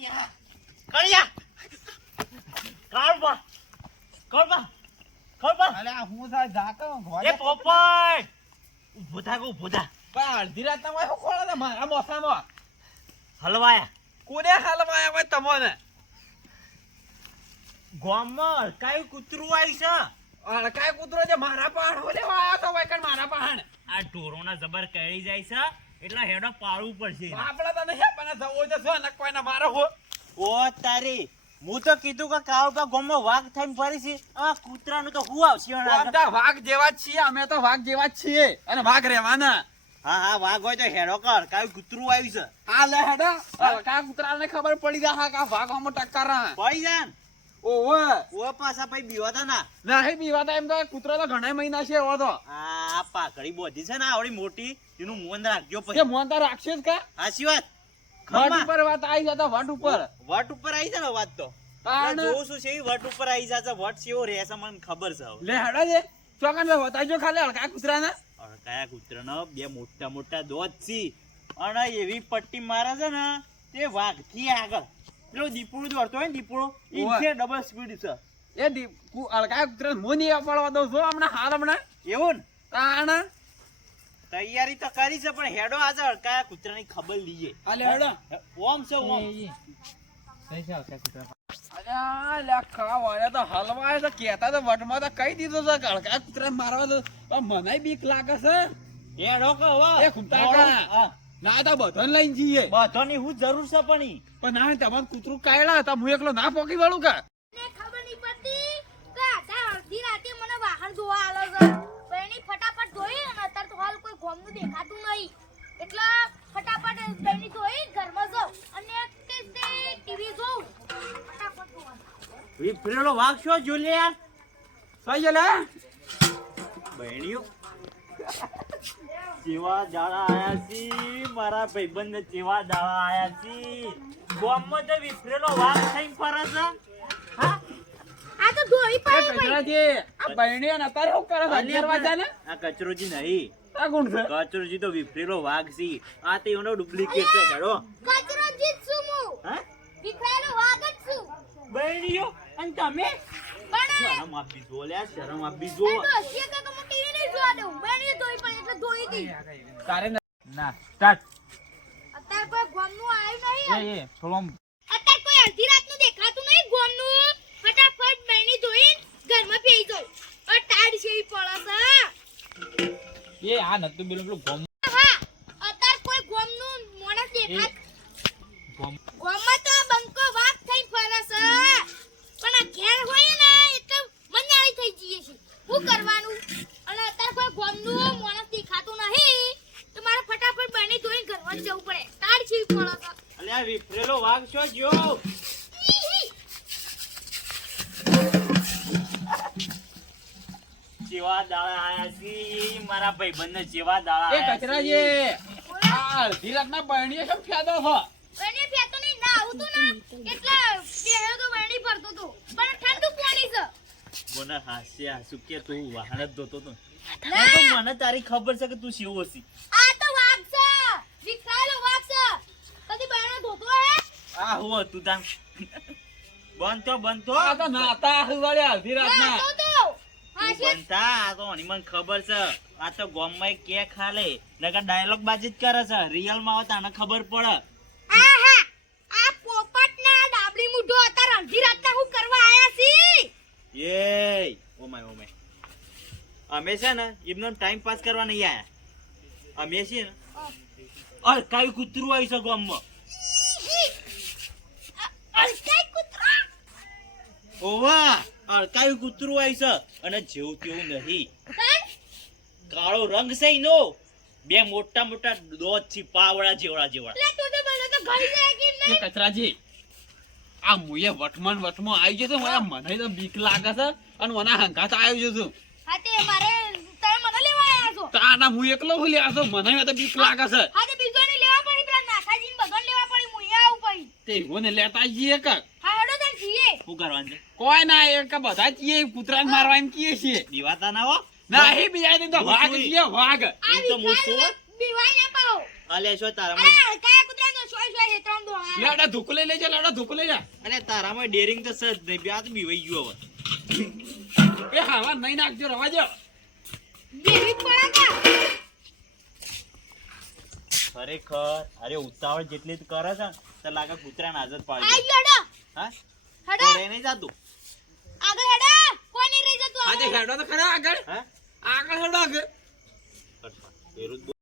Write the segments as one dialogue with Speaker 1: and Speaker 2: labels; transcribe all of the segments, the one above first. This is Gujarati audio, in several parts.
Speaker 1: કળિયા કળિયા કાળબા કાળબા કાળબા
Speaker 2: અલે આ હું સાહેબ જાતો
Speaker 1: એ પોપટ. ઊભો થા ઊભો થા.
Speaker 2: પણ અડધી રાતના વાય હું ખોળે છે મારા મોસામાં
Speaker 1: હલવાયા.
Speaker 2: કોને હલવાયા આવ્યા તમને?
Speaker 1: ગામમાં હડકાયું કૂતરું આવી છે.
Speaker 2: અળકાય કૂતરો છે. મારા પહાડ લેવા આવ્યો તો વાયકણ મારા પહાડ?
Speaker 1: આ ઢોરોના જબર કળી જાય છે. એટલે હેડો પાડવું પડશે
Speaker 2: આપણે તને હેપાના જવો તો શું ને મારો હો.
Speaker 1: ઓ તારી હું તો કીધું કે કાવ કા ગોમો વાઘ થઈને ફરી છે. આ કૂતરાનું તો હું આવશે હમણાં
Speaker 2: વાઘ જેવા જ છીએ અમે તો વાઘ જેવા જ છીએ અને વાઘ રહેવાના.
Speaker 1: હા હા વાઘ હોય તો હેડો કર કાવ કૂતરું આવ્યું છે
Speaker 2: આ લે હેડા. અળકા કૂતરાને ખબર પડી જા હા કા વાઘ આમાં ટક્કર હા
Speaker 1: પડી જા ને.
Speaker 2: ઓવે.
Speaker 1: ઓ પાછા ભાઈ બીવાતા ના.
Speaker 2: નહીં બીવાતા એમ તો કૂતરો તો ઘણા મહિના છે એવો તો.
Speaker 1: આ પાકડી બોધી છે ને આવડી મોટી એનું મોન રાખજો પછી.
Speaker 2: મોન તો રાખશે જ કા.
Speaker 1: વાત?
Speaker 2: વટ ઉપર વાત આવી જતા વટ ઉપર.
Speaker 1: વટ ઉપર આવી છે વાત તો. જોઉં છું છે વટ ઉપર આવી જાય વટ એવો રહેશે મને ખબર છે
Speaker 2: લે હડા દે ચોકન બતાવજો ખાલી હળકા કૂતરાને.
Speaker 1: હવે કયા કૂતરાનો? બે મોટા મોટા દોત છે. અને એવી પટ્ટી મારે છે ને તે વાઘથી આગળ. પેલો દીપડું દોડતો હોય ને દીપડો ઈ છે ડબલ સ્પીડ છે.
Speaker 2: એ દીપુ કુ- કુતરા મોની અપાડવા દઉં છું હમણાં હાલ હમણાં.
Speaker 1: એવું ને?
Speaker 2: તાણ.
Speaker 1: તૈયારી તો કરી છે પણ હેડો આજે કયા કૂતરાની ખબર લીજે
Speaker 2: હાલે હેડો.
Speaker 1: ઓમ છે ઓમ.
Speaker 2: અલ્યા લે ખાવા તો હલવાય તો કેતા તો વટમાં તો કહી દીધું છે કે કુતરા મારવા દો પણ મને બીક લાગે છે.
Speaker 1: હેડો કહો
Speaker 2: એ. ના તો બધાને લઈને જઈએ.
Speaker 1: બધાની હું જરૂર છે પણ.
Speaker 2: પણ ના તમારું કૂતરું કાયલા હતા હું એકલો ના પોકી વાળું કા?
Speaker 3: ખબર નહીં પડતી કે આટલા અડધી રાતે મને વાહન જોવા આલો છે? ફટાફટ જોઈ અને અત્યારે તો હાલ કોઈ ગોમનું દેખાતું નહીં. એટલે ફટાફટ બેની જોઈ ઘરમાં જાઉં અને તે ટીવી જોઉં. ફટાફટ જોવા
Speaker 1: વિફરેલો વાઘ શું જો યાર
Speaker 2: સહી છે
Speaker 1: બહેણીઓ. જેવા દાડા આયા છી મારા ભાઈબંધ જેવા દાડા આયા છી. ગામમાં તો વિફરેલો વાઘ થઈને ફરે છે. હા?
Speaker 3: આ તો ધોઈ પડી
Speaker 2: કચરાજી આ બૈણી અને તારે હું કરે છે? ને
Speaker 1: આ કચરોજી નહીં.
Speaker 2: આ કોણ છે?
Speaker 1: કચરોજી તો વિફરેલો વાઘ છે. આ તો એનો ડુપ્લિકેટ છે હેડો.
Speaker 3: કચરોજી છું હું.
Speaker 1: હા?
Speaker 3: વિફરેલો વાઘ જ છું.
Speaker 1: બૈણીઓ અને તમે? શરમ આપી જો લે શરમ આપી જો.
Speaker 3: તો હસીએ કે હું ટીવી નહીં જોવા દઉં. બેની ધોઈ પડી એટલે ધોઈ દી
Speaker 2: તારે ના સ્ટાર્ટ.
Speaker 3: અત્યારે કોઈ ગોમનું આવ્યું નહીં
Speaker 2: એ એ થોડો
Speaker 3: અત્યારે કોઈ અડધી રાતનું દેખાતું નહીં ગોમનું. ફટાફટ બહેની ધોઈ ઘરમાં પેઈ જાઉં. और ટાઈડ જેવી પડે છે
Speaker 2: એ આ નતું પેલું પેલું ગોમ
Speaker 3: હા અત્યારે કોઈ ગોમનું મોણસ દેખાત
Speaker 2: ગોમ
Speaker 3: ગોમમાં તો બંકો વાઘ થઈ ફરે છે પણ આ ઘેર હોય ને એટલે મનાળી થઈ જઈએ છે શું કરવાનું અને અત્યારે કોઈ ગોમનું માણસ દેખાતું નહીં તો મારે ફટાફટ બહેની ધોઈને ઘરમાં જવું પડે ટાઈડ જેવી પડે છે
Speaker 1: અલ્યા જો જેવા આયા છી મારા ભાઈબંધ ને જેવા દાડા
Speaker 2: એ
Speaker 1: આયા
Speaker 2: કચરાજી આ અડધી રાતના બહેણીએ કેમ ફેદો છો?
Speaker 3: બહેની ફેતો નહીં ના આવું તું ને. એટલે બેહ્યો તો બહેની ફરતો તો. પણ ઠંડુ પાણી છે.
Speaker 1: મને હાસ્ય હાસુ કે તું વાહન જ ધોતો તો. મને તારી ખબર છે કે તું શિવ છી
Speaker 3: આ તો વાઘ છે વિખરાયેલો વાઘ છે કદી બહેનો ધોતો હે
Speaker 1: આ હું હતું તાન બનતો બનતો.
Speaker 2: આ તો નાતા હલવાડે અડધી
Speaker 3: ના
Speaker 2: રાતના.
Speaker 3: તો તો. હા
Speaker 1: તું બનતા? આ તો મને ખબર છે. આ તો ગોમમાં કે ખાલે નકર ડાયલોગ બાજી જ કરે છે. રિયલમાં આવે તાને ખબર પડે.
Speaker 3: આહા. હા આ પોપટ ના ડાબડી મુઢો અત્યારે અડધી રાતના હું કરવા આયા છી.
Speaker 1: એ ઓ માય ઓ માય અમે છે ને એમનો ટાઈમ પાસ કરવા નહીં આયા. અમે છીએ ને. અરે કાયું કૂતરું આવી છે ગામમાં
Speaker 3: અલકાઈ કૂતરા
Speaker 1: ઓવા અડકાયું કૂતરું આવી છે અને જેવું તેવું નહીં. કાળો રંગ છે ઈનો બે મોટા મોટા દોત છે પાવડા જેવડા જેવડા.
Speaker 3: તું તો તો
Speaker 2: કચરાજી આ મુએ વટમાં ને વટમાં આવી જતો મારા મને તો બીક લાગે છે અને મને હંકાત આવ્યો છું.
Speaker 3: ગયો તે મારે તમે મને લેવા આયા છો?
Speaker 2: તો હું એકલો હું લ્યા છો મને તો બીક લાગે છે.
Speaker 3: હા તે બીજોને લેવા પડી પેલા નાથાજીને બધાને લેવા પડી મુયા આવું પડી.
Speaker 2: તે ઈવોને લેતા જઈએ કે
Speaker 3: તને જીએ
Speaker 1: કરવાનું છે?
Speaker 2: કોઈ ના એ કે બધા જઈએ કૂતરાને મારવા એમ કીએ છીએ.
Speaker 1: દીવાતા ના હો.
Speaker 2: ના એ બીજા તો વાઘ
Speaker 1: છું.
Speaker 2: વાઘ.
Speaker 1: એમ તો હું. છું.
Speaker 3: ના પાઓ
Speaker 1: અલે શું તારા
Speaker 3: અરે હલકાયા કૂતરા તો સોય સોય હેતરામ દોડા
Speaker 2: લેવડા ધોકો લઈ લેજે લેવડા ધોકો લઈ જા.
Speaker 1: અને તારામાં ડેરિંગ તો સજ નહીં. બે તો બીવાઈ ગયો હવે.
Speaker 2: એ હવા નહીં નાખજો રવા
Speaker 3: પડે
Speaker 1: ખરેખર અરે ઉતાવળ જેટલી જ કરે છે તો લાગે કૂતરા નાજત પાડી હા?
Speaker 3: હેડો.
Speaker 1: નહીં જાતું
Speaker 3: આગળ હેડો. કોઈ નહીં રહી જતું
Speaker 2: આજે હેડો તો ખરા આગળ.
Speaker 1: હા?
Speaker 2: આગળ હેડો આગળ.
Speaker 1: પેલું જ બોલ.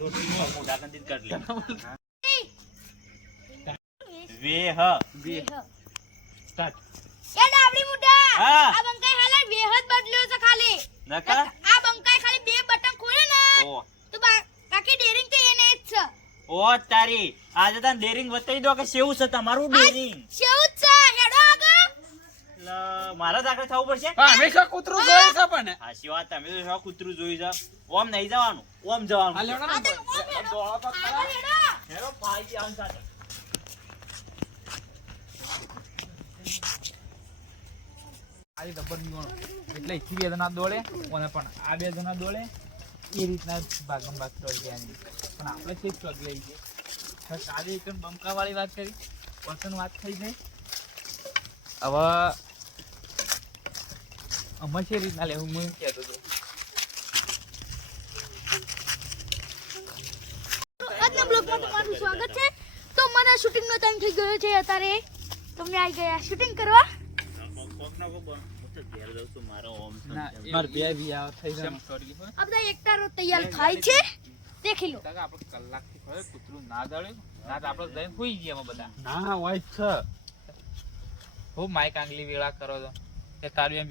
Speaker 1: રોટલીમાં મોઢા કંદી કાઢ લે. વે હ.
Speaker 2: સ્ટાર્ટ
Speaker 3: એ ડાબડી મુઢા આ બંકાઈ હાલે વેહદ બદલ્યો છે ખાલી.
Speaker 1: નકા?
Speaker 3: આ બંકાઈ ખાલી બે બટન ખોલે ને. તો બા- બાકી ડેરિંગ તો એને જ છે.
Speaker 1: ઓ તારી આજે તને ડેરિંગ બતાવી દો કે શેવું છે તમારું ડેરિંગ
Speaker 3: શેવું
Speaker 1: મારા દાખલ થવું પડશે?
Speaker 2: હંમેશા કૂતરું જોઈ છે પણ
Speaker 1: હાચી વાત તમે તો શું કૂતરું જોયું છે. ઓમ નહીં જવાનું ઓમ જવાનું.
Speaker 3: તો ઓમ
Speaker 2: દોડો તો ખરા.
Speaker 1: હેરો પાઈ આમ સાથે.
Speaker 4: આજે ડબ્બર નીકળો એટલે અહીંથી બે જણા દોડે અને પણ. આ બે જણા દોડે એ રીતના ભાગમ ભાગ દોડી દેવાની પણ આપણે છે પગ લઈ ગઈ કાલે એક બમકા વાળી વાત કરી. પર્સન વાત થઈ ગઈ. હવે અમે છે રીતના લેવું હું કહેતો હતો
Speaker 3: આજના બ્લોગમાં તમારું સ્વાગત છે. તો મને શૂટિંગનો ટાઈમ થઈ ગયો છે અત્યારે. તમને આવી ગયા શૂટિંગ કરવા?
Speaker 1: તો
Speaker 3: તૈયાર થાય છે. દેખી લો.
Speaker 4: આપણે કલાકથી ખબર કૂતરું ના દળ્યું ના તો આપણે જઈને સુઈ ગયા બધા.
Speaker 2: ના હોય છે.
Speaker 4: હું માઈક આંગલી વેળા કરો છો. કે તારું એમ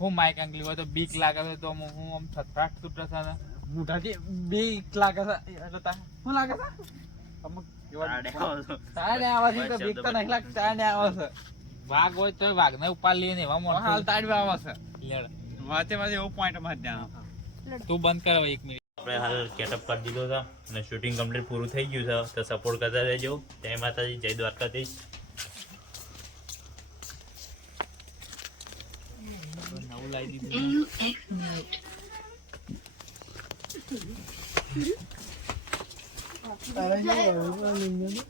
Speaker 4: હું માઇક આંગલી હોય તો બીક લાગે છે તો હું હું આમ થથરાટ તૂટે છે
Speaker 2: મોઢાથી બીક લાગે છે. એટલે તા શું લાગે છે? અમુક
Speaker 1: તાડે આવો છો.
Speaker 4: તારે આવે તો બીક તો નહીં
Speaker 1: બદલો.
Speaker 4: લાગતી આવે છે. વાઘ હોય તો વાઘ ને ઉપાડ લઈએ ને એવા
Speaker 2: હાલ તાડવા આવે છે.
Speaker 4: લેડ
Speaker 2: વાતે વાતે એવું પોઈન્ટમાં ધ્યાન
Speaker 4: તું બંધ કરાવ એક મિનિટ
Speaker 1: આપણે હાલ કેટઅપ કરી દીધો છે અને શૂટિંગ કમ્પ્લીટ પૂરું થઈ ગયું છે. તો સપોર્ટ કરતા રહેજો. જય માતાજી જય Dwarkadhish.
Speaker 4: Oh, lady. Oh,
Speaker 3: lady.